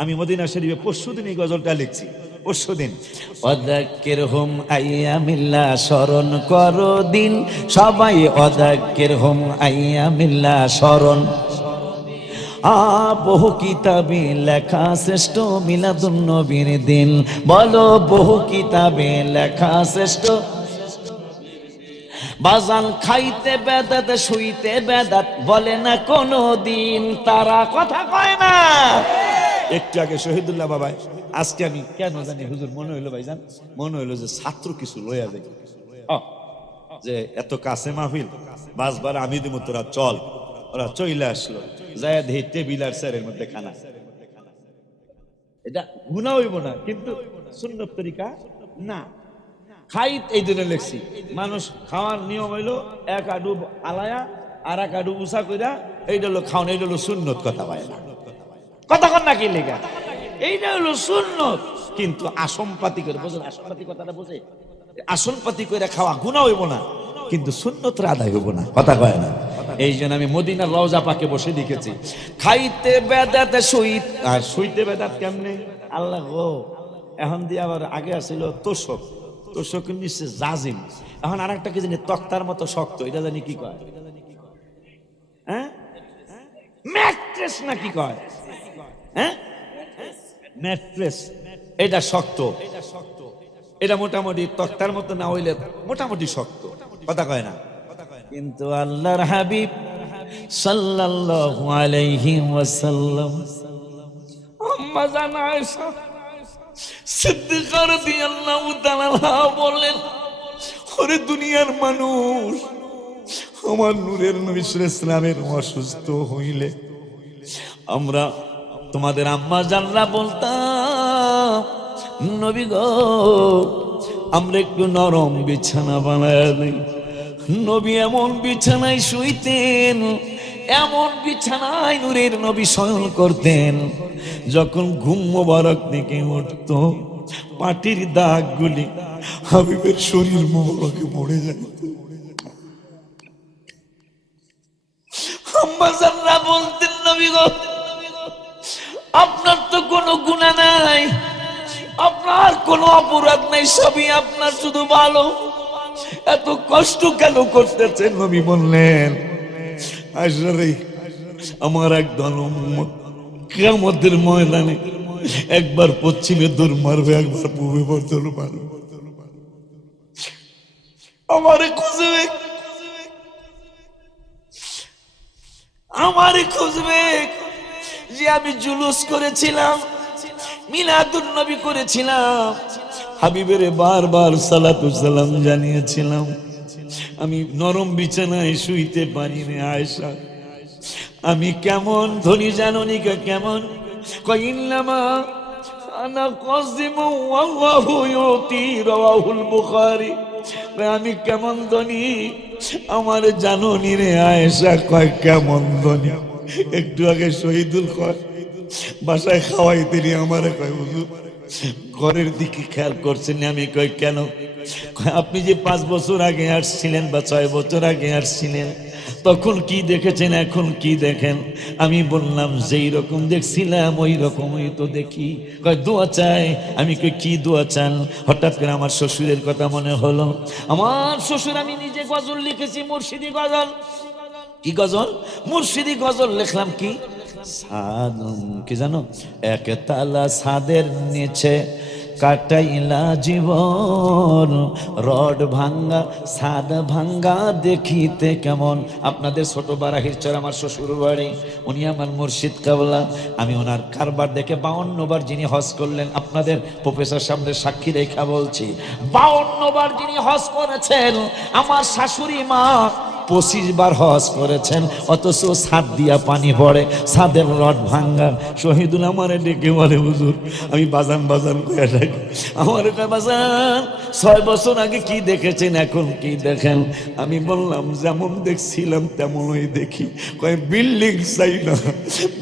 আমি মদিনা শরীফে পরশুদিন এই গজলটা লিখছি, পরশুদিন। ওয়াযাক্কিরহুম আইয়ামিল্লাহ, স্মরণ করো দিন সবাই, ওয়াযাক্কিরহুম আইয়ামিল্লাহ স্মরণ। বহু কিতাবে লেখা শ্রেষ্ঠ মিলাদুন নবীর দিন, বলো বহু কিতাবে লেখা শ্রেষ্ঠ। বাজান খাইতে বেদাত শুইতে বেদাত বলে না কোনো দিন, তারা কথা কয় না। একটু আগে শহীদুল্লাহ বাবা, আজকে আমি কেন জানি হুজুর মনে হইলো ভাইজান, মনে হইলো যে ছাত্র কিছু লইয়া যায়, যে এত কাছে মাহফিল বাসবার আমি দিব, তোরা চল। ওরা চইলে আসলো, যায় দেখি টেবিল আর চেয়ারের মধ্যে খানা। এটা গুনাহ হইব না, কিন্তু সুন্নত তরিকা না। খাই এই জন্য লেখছি, মানুষ খাওয়ার নিয়ম হইলো এক আডু আলায়া আর এক আডু উষা কইরা, এইটা হলো খাওয়ান, এইটা হলো সুন্নত। কথা পায় না, কথা কন না কি লেখা, এইটা হলো সুন্নত। কিন্তু আসনপাতি করে, বোঝেন আসনপাতি কথাটা বোঝে, আসনপাতি করে খাওয়া গুনাহ হইব না, কিন্তু সুন্নতরা আদায় হইব না, কথা কয় না। এই জন্য আমি মদিনার রওজা পাকে বসে লিখেছি, খাইতে বেদাত আর শুইতে বেদাত কেমনে আল্লাহ গো। এখন দিয়ে আবার আগে আসছিল তোষক, তোষকের নিচে জাজিম, এখন আর একটা কি জানি তক্তার মতো শক্ত, এটা জানি কি কয়, হ্যাঁ ম্যাট্রেস না কি কয়, হ্যাঁ ম্যাট্রেস। এটা শক্ত, এটা মোটামুটি তক্তার মতো না হইলে মোটামুটি শক্ত, কথা কয় না। কিন্তু আল্লাহর হাবিব সাল্লাল্লাহু আলাইহি ওয়াসাল্লাম আম্মা জান আয়েশা সিদ্দিকা রাদিয়াল্লাহু তাআলা বলেন, ওরে দুনিয়ার মানুষ, আমার নূরের নবী সাল্লাল্লাহু আলাইহি ওয়াসাল্লামের অসুস্থ হইলে আমরা তোমাদের আম্মা জানরা বলতাম, নবী গো আমরা একটু নরম বিছানা বানায় দেই। নবী এমন বিছানায় শুইতেন, এমন বিছানায় নূরের নবী শয়ন করতেন, যখন ঘুম মোবারক থেকে উঠত পাটির দাগগুলি হাবিবের শরীর মোবারকে পড়ে যায়। আম্মা জানরা বলতেন, নবী গো আপনার তো কোনো গুনাহ নাই, আপনার কোনো অপরাধ নাই, সবই আপনার শুধু ভালো, এত কষ্ট কেন করতেছেন? নবী বললেন, আয়েশা রে, আমার একদল উম্মত কিয়ামতের ময়দানে একবার পশ্চিমে দৌড় মারবে, একবার পূবে দৌড় মারবে, আমারে খুঁজবে, আমারে খুঁজবে যে আমি জুলুস করেছিলাম, মিলাদুন নবী করেছিলাম, হাবিবের বারবার সালাতু সালাম জানিয়েছিলাম, আমি নরম বিছানায় শুইতে পারি না। আয়েশা আমি কেমন ধনী জাননি, কেমন কইন্নামা আনা কাযিমু ওয়াল্লাহু ইউতি, রাওয়াহুল বুখারী। আমি কেমন ধনী আমার জাননি রে। আয়েশা কয় কেমন ধনী? একটু আগে শহীদুল কয় বাসায় খাওয়াইতে নিয়ে আমারে কয় হুজুর ঘরের দিকে খেয়াল করছেন। আমি কই কেন? আপনি যে 5 বছর আগে আসছিলেন বা 6 বছর আগে আসছিলেন, তখন কি দেখেছেন, এখন কি দেখেন? আমি বললাম যেই রকম দেখছিলাম ওই রকমই তো দেখি। কয় দোয়া চাই। আমি কই কি দোয়া চান? হঠাৎ করে আমার শ্বশুরের কথা মনে হলো। আমার শ্বশুর, আমি নিজে গজল লিখেছি, মুর্শিদি গজল। কি গজল? মুর্শিদি গজল লিখলাম। কি সাদ, কি জানো? একতলা ছাদের নিচে কাটাইলা জীবন, রড ভাঙ্গা ছাদ ভাঙ্গা দেখিতে কেমন। আপনাদের ছোট বারাহির চর আমার শ্বশুর বাড়ি, উনি আমার মুর্শিদ কাবলা। আমি ওনার কারবার দেখে 52 বার যিনি হজ করলেন, আপনাদের প্রফেসর সামনে সাক্ষী রেখা বলছি, 52 বার যিনি হজ করেছেন, আমার শাশুড়ি মা 25 বার হজ করেছেন, অথচ ছাদ দিয়া পানি পড়ে, ছাদের রড ভাঙ্গা। শহীদুল আমারে ডেকে বলে হুজুর, আমি বাজান বাজান কয়ে ডাকি, আমার এটা বাজান 6 বছর আগে কি দেখেছেন, এখন কি দেখেন? আমি বললাম যেমন দেখছিলাম তেমনই দেখি। কয় বিল্ডিং চাই না,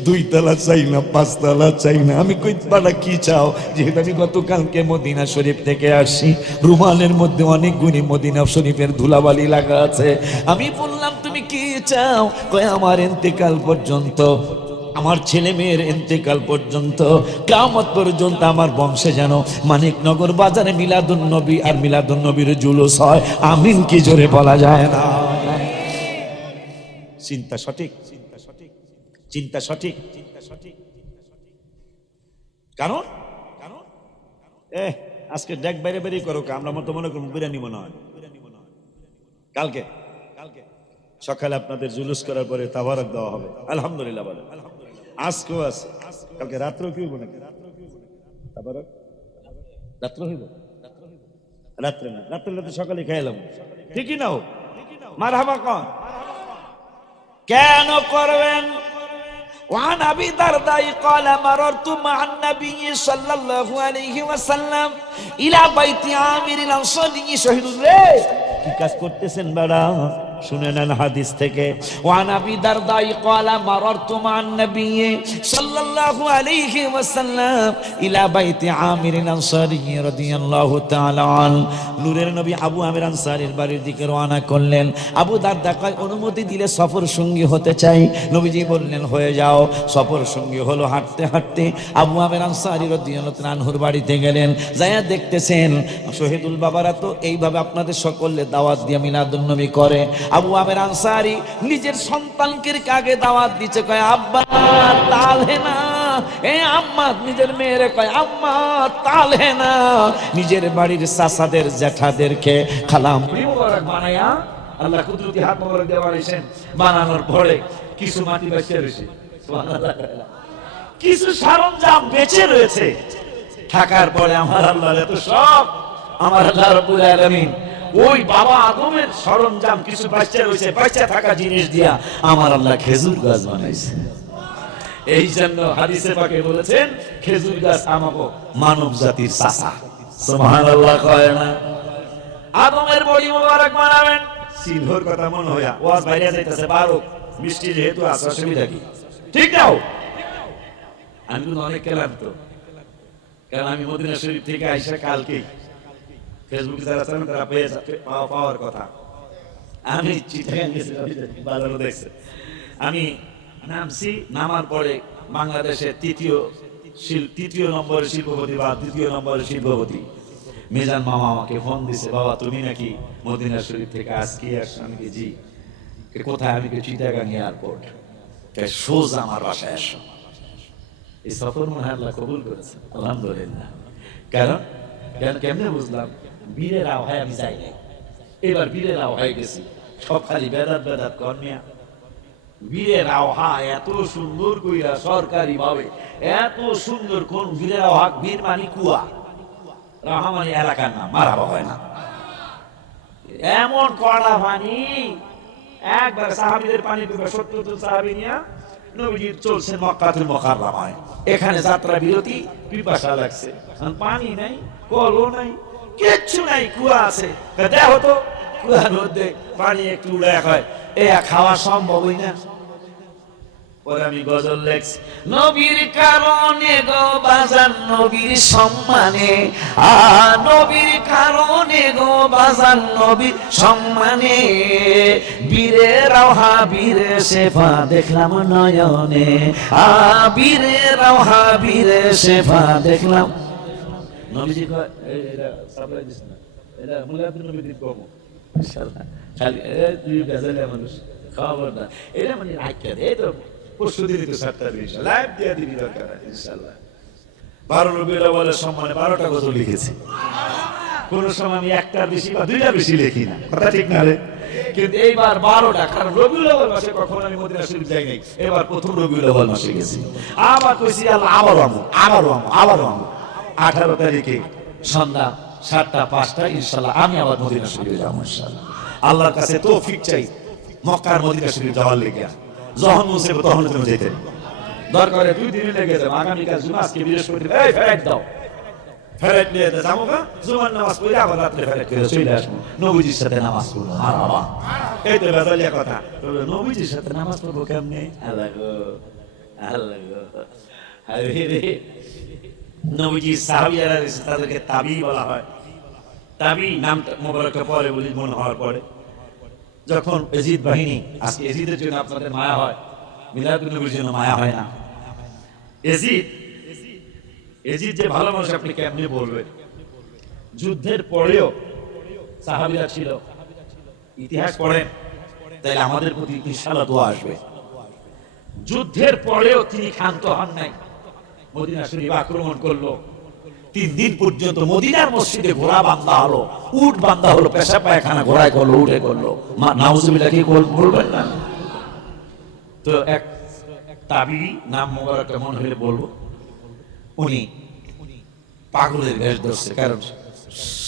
2 তলা চাই না, 5 তলা চাই না। আমি কই পাড়া কি চাও? যেহেতু আমি গতকালকে মদিনা শরীফ থেকে আসি, রুমালের মধ্যে অনেকগুলি মদিনা শরীফের ধুলাবালি লাগা আছে। আমি বললাম তুমি কি চাও? কয় আমার ইন্তেকাল পর্যন্ত আমার ছেলে মেয়ের ইন্তেকাল পর্যন্ত, কিয়ামত পর্যন্ত আমার বংশে যেন মানিকনগর বাজারে মিলাদুন নবী আর মিলাদুন নবীর জুলুস হয়। আমিন কি জোরে বলা যায় না? চিন্তা সঠিক, চিন্তা সঠিক, চিন্তা সঠিক, চিন্তা সঠিক। কারণ কারণ আজকে ডেক বাইরে বেরিয়ে করো, আমরা মতো মনে করুন বিরিয়ানি মনে হয়। কালকে কালকে সকালে আপনাদের জুলুস করার পরে তাবারক দেওয়া হবে, আলহামদুলিল্লাহ বলে। আজকেও আছে, কালকে রাত্রেও কি হইব নাকি? তাবারক রাত্র হইব? রাত্রে না, রাত্রে তো সকালে খাইলাম, ঠিকই না? হোক মারহাবা কন কেন করবেন? وعن أبي الدرداء قال مررت مع النبي صلى الله عليه وسلم إلى بيت عامر الأنصاري شهيد الليل। কি কাজ করতেছেন বাড়া? শুনে নেন হাদিস থেকে। وعن أبي الدرداء قال مررت مع النبي صلى الله عليه وسلم إلى بيت عامر الأنصاري رضي الله تعالى عنه। নূরের নবী আবু আমির আনসারীর বাড়ির দিকে রওনা করলেন। আবু দারদা কয় অনুমতি দিলে সফর সঙ্গী হতে চাই। নবীজি বললেন হয়ে যাও। সফর সঙ্গী হলো। হাঁটতে হাঁটতে আবু আমির আনসারী রাদিয়াল্লাহু তাআলা আনহুর বাড়িতে গেলেন। যায়া দেখতেছেন শহীদুল বাবারা তো এইভাবে আপনাদের সকলে দাওয়াত দিয়ে মিলাদুন নবী করে। আবু আমির আনসারী নিজের সন্তানকে আগে দাওয়াত দিচ্ছে, কয় আব্বা তালে না। আম্মা নিজের মেয়েরে কয় আম্মা তালে না। নিজের বাড়ির চাচাদের জ্যাঠাদেরকে খালাম মুবারক বানায়া আল্লাহ কুদরতি হাত মোবারক দিয়ে বানাইছেন। বানানোর পরে কিছু মাটি বেঁচে রয়েছে, সুবহানাল্লাহ, কিছু সরঞ্জাম বেঁচে রয়েছে। থাকার পরে আমার আল্লাহর এত শখ, আমার আল্লাহ রাব্বুল আলামিন ওই বাবা আদমের সরঞ্জাম কিছু বাচ্চা রয়েছে, বাচ্চা থাকা জিনিস দিয়া আমার আল্লাহ খেজুর গাছ বানাইছে। এই জন্য হাদিসে পাকে বলেছেন খেজুর গাছ আমাকে মানব জাতির চাচা, সুবহানাল্লাহ কয় না? আদমের বডি মোবারক বানাবেন। সিলভর কথা মনে হয় ওয়াজ বাইরে যাইতেছে, বারো মিষ্টি যেহেতু আছে অসুবিধা কি? ঠিক নাও। আমি কিন্তু অনেক ক্লান্ত, কারণ আমি মদিনা শরীফ থেকে আইসা কালকে ফেসবুকে যারা আছেন তারা পাওয়ার কথা। আমি চিটাগাং গেছিলাম, বাজারও দেখছে। আমি নামছি, নামার পরে বাংলাদেশের তৃতীয় নম্বরের শিল্পপতি বা দ্বিতীয় নম্বরের শিল্পপতি মিজান মামা আমাকে ফোন দিছে, বাবা তুমি নাকি মদিনা শরীফ থেকে আজকে আসছো? আমি কি জি। কোথায়? আমি কি চিটাগাং এয়ারপোর্ট। সোজা আমার বাসায় আসো। এই সফর মনে হয় আল্লাহ কবুল করেছে, আলহামদুলিল্লাহ। কারণ কেমনে বুঝলাম? বীরের আওহায় আমি যাই নাই, এবার বীরের আওহায় গেছি। সব খালি বেদাত বেদাত কর্মিয়া। বীরের আওহা এত সুন্দর কইরা সরকারি ভাবে এত সুন্দর। কোন বীরের আওহা? বীর মানে কুয়া, রাহামানি এলাকার নাম, মারাবা হয় না। এমন কড়া পানি, একবার সাহাবীদের পানি পিবে ৭০ জন সাহাবী নিয়া নবীজি চলছেন মক্কাতুল মুকাররমায়। এখানে যাত্রা বিরতি, পিপাসা লাগছে, পানি নাই, কলও নাই, কিচ্ছু নাই, কুয়া আছে। দেখো তো কুয়ার মধ্যে পানি একটু উড়ায় হয়, এ খাওয়া সম্ভবই না। পরে আমি গজল লেখছি, নবীর কারণে গো বাজান নবীর সম্মানে, নবীর কারণে গো বাজান নবীর সম্মানে, বীরের আওহা বীরে শেফা দেখলাম নয়নে, বীরের আওহা বীরে শেফা দেখলাম। নবীজি কয় এটা সাপ্লাই দিস না, এটা মুলাদুন নবী দিব কম ইনশাআল্লাহ। খালি দুই গাজালে মানুষ খবর না, এটা মানে রাখতে দে। তো পরশু দিনই তো 7টা ইনশাআল্লাহ লাইভ দিয়ে দিবি দরকার ইনশাআল্লাহ। 12 রবিউল আউয়ালের সম্মানে 12টা গজল লিখেছি। কোন সময় আমি একটার বেশি বা দুইটা বেশি লিখি না, কথা ঠিক না রে? কিন্তু এইবার 12টা, কারণ রবিউল আউয়াল মাসে কখনো আমি মদিনা শরীফ যাই নাই। এবার প্রথম রবিউল আউয়াল মাসে গেছি। আবার কইছি আল্লাহ আবারও আমু 18 তারিখে সন্ধ্যা 7টা 5টা ইনশাআল্লাহ আমি আবার মদিনা শরীফে যাব ইনশাআল্লাহ। আল্লাহর কাছে তৌফিক চাই মক্কার মদিনা শরীফ যাওয়ার লেগে। যখন মুসিবত তখন তুমি যেতে দরকারে 2 দিন লেগে যাবে। আগামীকাল জুমা, আজকে বৃহস্পতিবার, এই ফেরত দাও, ফেরত নিয়ে যাবো গা। জুমার নামাজ পড়ে আবার রাত্রে ফেরত করে চলে আসবো, নবীজির সাথে নামাজ পড়বো। মারহাবা, এই তো বেজালিয়া কথা। নবীজির সাথে নামাজ পড়বো কেমনে? আল্লাহ গো, আল্লাহ গো, আরে নবীজি সাহাবীরা তাদেরকে তাবি বলা হয়। তাবি নাম মোবারক পরে বলি মনে হওয়ার পরে যখন এজিদ বাহিনী, আজকে এজিদের জন্য আপনাদের মায়া হয়, মিলাদুন নবীর জন্য মায়া হয় না। এজিদ এজিদ যে ভালো মানুষ আপনি কেমনে বলবেন? যুদ্ধের পরেও সাহাবীরা ছিল, ইতিহাস পড়েন তাহলে আমাদের প্রতি ইনশাআল্লাহ দোয়া আসবে। যুদ্ধের পরেও তিনি ক্ষান্ত হন নাই, মদিনা শরীফ আক্রমণ করলো। 3 দিন পর্যন্ত মদিনার মসজিদে ঘোড়া বান্ধা হলো, উট বান্ধা হলো, পেশাব পায়খানা ঘোড়ায় করলো, উঠে করলো। নাউজুবিল্লাহ কি বলবেন না? তো এক তাবি, নাম মোবারকটা মনে হলে বলবো, উনি পাগলের বেশ ধরছে, কারণ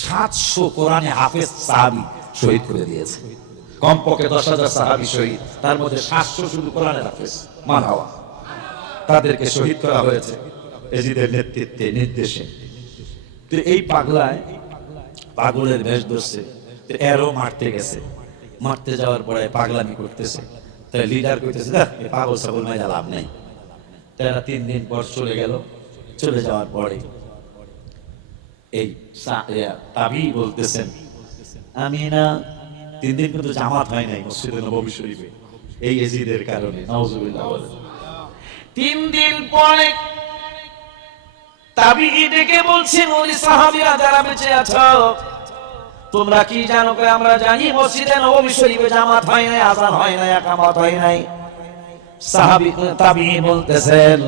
700 কোরআনে হাফেজ সাহাবী শহীদ করে দিয়েছে। কমপক্ষে 10,000 সাহাবী শহীদ, তার মধ্যে 700 শুধু কোরআনের হাফেজ, মারহাবা। তাদেরকে শহীদ করা হয়েছে এজিদের নেতৃত্বে, নির্দেশে। তো এই পাগলায় পাগলের বেশ ধরছে, এরও মারতে গেছে। মারতে যাওয়ার পরে পাগলামি করতেছে, তাই লিডার কইতেছে এই পাগল ছাগল মাইরা লাভ নেই। তারা 3 দিন পর চলে গেল। চলে যাওয়ার পরে এই তাবি বলতেছেন, আমি না 3 দিন কিন্তু জামাত হয় নাই মসজিদে নববী শরীফে, এই এজিদের কারণে। নাউজুবিল্লাহ বলেন। 3 দিন পরে তাবি ডেকে বলছেন, ওই সাহাবীরা যারা বেঁচে আছো, তোমরা কি জানো? আমরা জানি মসজিদে নববী শরীফে জামাত হয় নাই, আযান হয় নাই, ইকামত হয় নাই। সাহাবী তাবি বলতেছেন,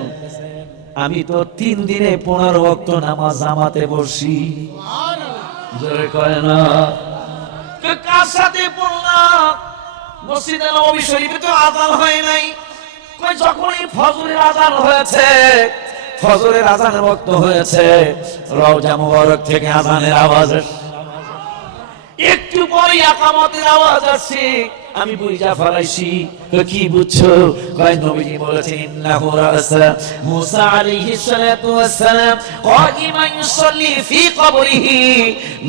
আমি তো 3 দিনে 15 ওয়াক্ত নামাজ জামাতে পড়ছি। জোরে কয় না। কার সাথে পড়লাম? মসজিদে নববী শরীফে তো আযান হয় নাই। কই যখনই ফজরের আযান হয়েছে, ফজরের আযানের ওয়াক্ত হয়েছে, রওজা মুবারক থেকে আযানের আওয়াজ, একটু পরে ইকামতের আওয়াজ আসছে। আমি বুঝা ফেলাইছি। কি বুঝছো? কয় নবীজি বলেছেন, ইন্নাহু রাসা মুসা আলাইহিস সালাতু ওয়াস সালাম কাইমান ইউসাল্লি ফি কবরিহি।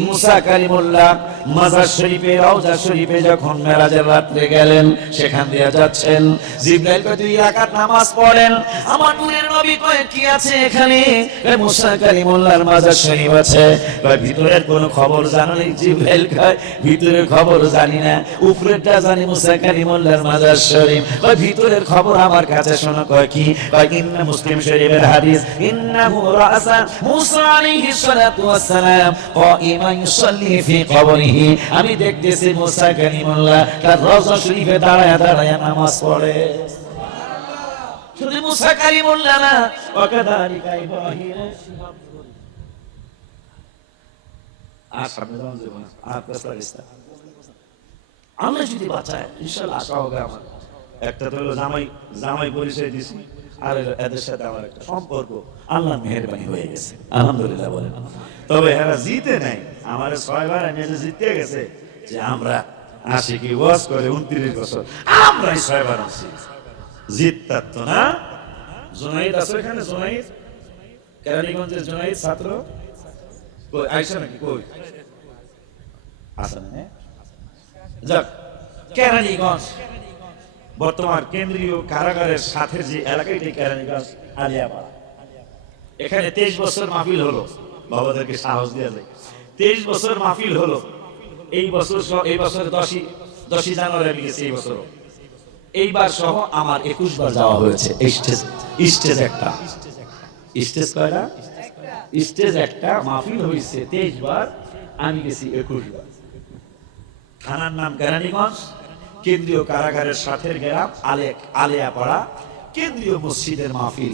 মুসা কালিমুল্লাহ মাজার শরীফে, রওজা শরীফে যখন মেরাজের রাতে গেলেন, সেখান দিয়ে যাচ্ছেন, জিবরাইল কয় 2 রাকাত নামাজ পড়েন। আমার নূরের নবী কয় কি আছে এখানে? কয় মুসা কালিমুল্লাহর মাজার শরীফ আছে। কয় ভিতরের কোনো খবর জানো না? জিবরাইল কয় ভিতরের খবর জানি না, উপরেরটা জানি, মুসা কালিমুল্লাহর মাজার শরীফ। কয় ভিতরের খবর আমার কাছে শোনো। কয় কি? কয় ইন্না মুসলিম শরীফের হাদিস, ইন্নাহু রাসা মুসা আলাইহিস সালাতু ওয়াস সালাম কাইমান ইউসাল্লি ফি কবরিহি। আমি দেখতেছি মুসা কালিমুল্লাহ তার রওজা শরীফে দাঁড়ায়া দাঁড়ায়া নামাজ পড়ে। শুধু মুসা কালিমুল্লাহ না, ওয়াকাদালিকা ইব্রাহিম। আর সামনে যাওয়া যাবে না, আর পেছালিস্তা আমরা যদি বাঁচায় ইনশাআল্লাহ আশা হবে আমার। একটা তো হলো জামাই পরিচয় দিছি, আর এদের সাথে আমার একটা সম্পর্ক আল্লাহর মেহেরবানি হয়ে গেছে, আলহামদুলিল্লাহ বলেন। তবে এরা জিতে নাই, আমার 6 বার আমি জিতে গেছে যে আমরা আশিকি ওয়াজ করে 29 বছর আমরাই 6 বার আছি। জিততার তো না। জুনাইদ আছে এখানে? জুনাইদ কেরানীগঞ্জের জুনাইদ ছাত্র কই আইসা নাকি? কই আসেন? যাক, কেরানীগঞ্জ বর্তমান কেন্দ্রীয় কারাগারের সাথে যে এলাকাটি কেরানীগঞ্জ আলিয়াপাড়া, এখানে 23 বছর মাহফিল হলো। বাবাদেরকে সাহস দেওয়া যায়, 23 বছর মাহফিল হলো। এই বছর এই বছরে 10 জানুয়ারি আমি গেছি। এই বছর এইবার সহ আমার 21 বার যাওয়া হয়েছে। স্টেজ একটা, স্টেজ কয়টা? স্টেজ একটা, মাহফিল হয়েছে 23 বার, আমি গেছি 21 বার। থানার নাম কেরানীগঞ্জ, কেন্দ্রীয় কারাগারের সাথে গ্রাম আলিয়াপাড়া, কেন্দ্রীয় মসজিদের মাহফিল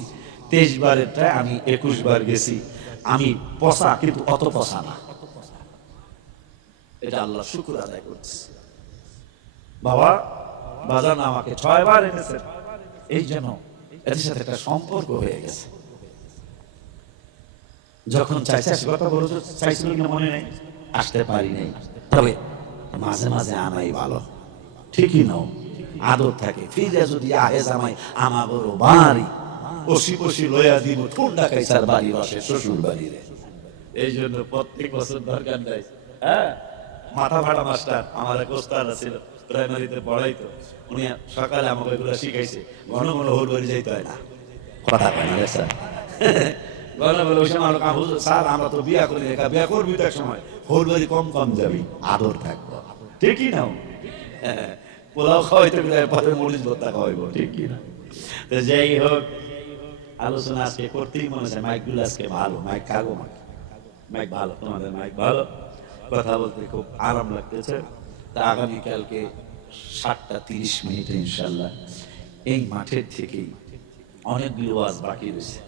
23 বারেরটা আমি 21 বার গেছি। আমি পচা, কিন্তু অত পচা না। এটা আল্লাহ শুকর আদায় করছি। বাবা বাজান আমাকে 6 বার এনেছেন, এই জন্য এদের সাথে একটা সম্পর্ক হয়ে গেছে। যখন চাইছে কথা বলো, চাইছিল কিনা মনে নেই, আসতে পারি নাই। তবে মাঝে মাঝে আনাই ভালো, ঠিকই নাও, আদর থাকে। ফিরে যদি আহে জামাই আমাগো বাড়ি, ওসি পশি লয়া দিব ঠুন্ডা কাইসার বাড়ি বসে শ্বশুর বাড়ি রে। এই জন্য প্রত্যেক বছর দরকার নাই। হ্যাঁ, মাথা ভাড়া মাস্টার আমার এক ওস্তাদ ছিল, প্রাইমারিতে পড়াইতো। উনি সকালে আমাকে এগুলো শিখাইছে। ঘন ঘন হোর বাড়ি যাইতে হয় না, কথা কয় না স্যার। ঘন বলে ওই সময় স্যার আমরা তো বিয়া করি, বিয়া করবি তো এক সময়, হোর বাড়ি কম কম যাবি, আদর থাকবো, ঠিকই নাও। পোলাও খাওয়াইতে গেলে পরে মরিচ ভর্তা খাওয়াইবো, ঠিক কি না? তো যাই হোক, আলোচনা আজকে করতেই মনে হয়, মাইকগুলো আজকে ভালো, মাইক কাগো মাইক ভালো, তোমাদের মাইক ভালো, কথা বলতে খুব আরাম লাগতেছে। তা আগামীকালকে 7:30 ইনশাল্লাহ এই মাঠের থেকেই অনেকগুলো ওয়াজ বাকি রয়েছে,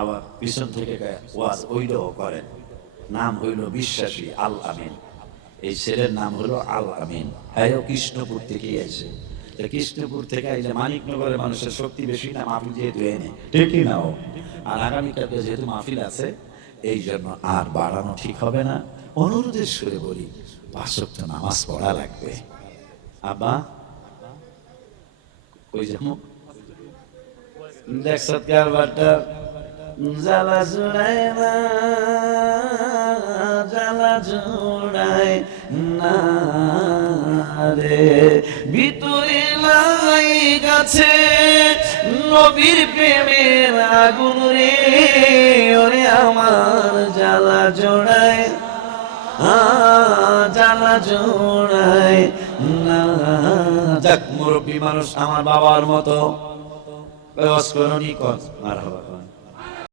আবার পিছন থেকে ওয়াজ ওইটাও করেন। নাম হইল বিশ্বাসী আল আমিন, এই ছেলের নাম হলো আল আমিন, হ্যাঁ কৃষ্ণপুর থেকেই আসে। কৃষ্ণপুর থেকে আইলে মানিকনগরের মানুষের শক্তি বেশি না, মাহফিল যেহেতু এনে ঠিকই নাও। আর আগামীকালকে যেহেতু মাহফিল আছে, এই জন্য আর বাড়ানো ঠিক হবে না। অনুরোধের সুরে বলি, 5 ওয়াক্ত নামাজ পড়া লাগবে। আব্বা কই যাবো, দেখছ কারবারটা জ্বালা জুড়ায় না, জ্বালা জুড়ায় না রে, ভিতরে লাই গাছে নবীর প্রেমের আগুন রে, ওরে আমার জ্বালা জোড়ায়, জ্বালা জোড়ায় না। যাক, মুরব্বী মানুষ আমার বাবার মতো, মারহাবা।